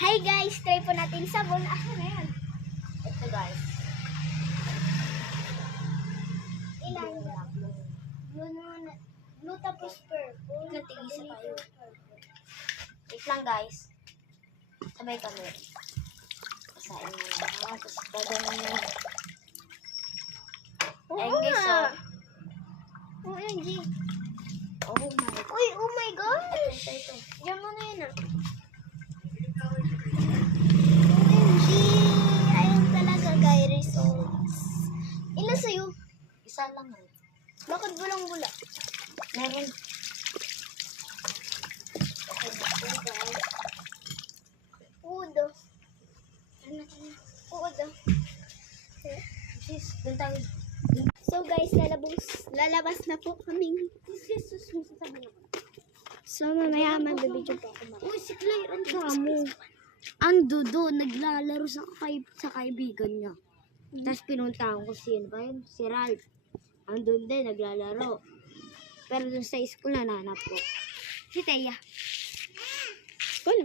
Hi guys, try po natin sabon. Asa na yan? Ito guys. Ilan lang? Blue tapos purple. Natigisa tayo. Wait lang guys. Sabay kami. Pasain mo lang. Tapos gagawin mo. Ayun guys, so. OMG. Oh my. Uy, oh my gosh. Ito. Diyan mo na yun ah. OMG. Ayun talaga guys, results. Ilan sa'yo? Isa lang eh. Bakit bulang-bula? Meron. Udo. Udo. Sis, doon tayo. So guys, lalabas na po kaming. So mamaya magbibidyo po ako. Uy, si Claire, ang kamo. Ang dudo, naglalaro sa kaibigan niya. Tapos pinuntahan ko si Ralph. Andun din, naglalaro. Pero dun sa school, nananap ko. Si Teya. Wala.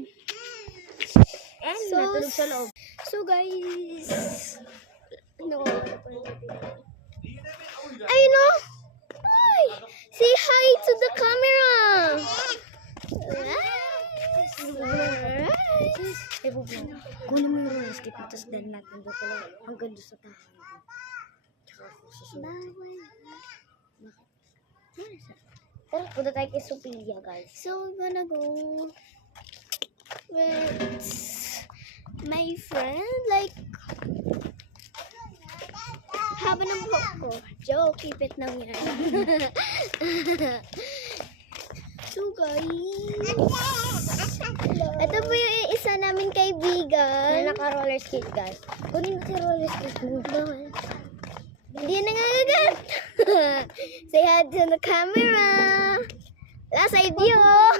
And So, natulog sa loob. So guys, no. Ay no! Ay! Say hi to the camera! Eh, bubong. Kunin mo yung roller skate mo, tapos dahil natin doon pala hanggang doon sa tahan. Tsaka ako susunod. Tara, punta tayo kay Sophia, guys. So we're gonna go with my friend, like, haba ng buhok ko. Joke, keep it lang yan. So guys, ito po yung isa namin Na kaibigan. naka-roller skate, guys. Kunin mo si roller skate mo. Hindi na nangagat. Say hi to the camera. Last side view. Oh!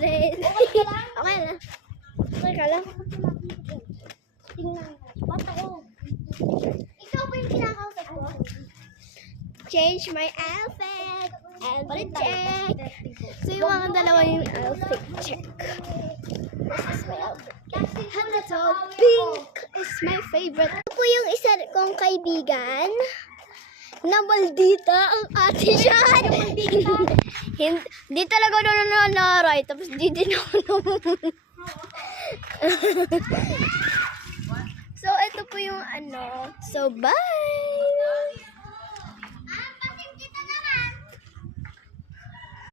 Okay na. Okay ka lang. Ba't ako? Ikaw ba yung kinakausap ko? Change my outfit. Outfit check. So yung mga dalawa yung outfit check. This is my outfit. Hangato, pink is my favorite. Ito po yung isa kong kaibigan. Na maldita ang ate siya. Hindi talaga nananaray. Tapos di din ako So ito po yung ano. So bye!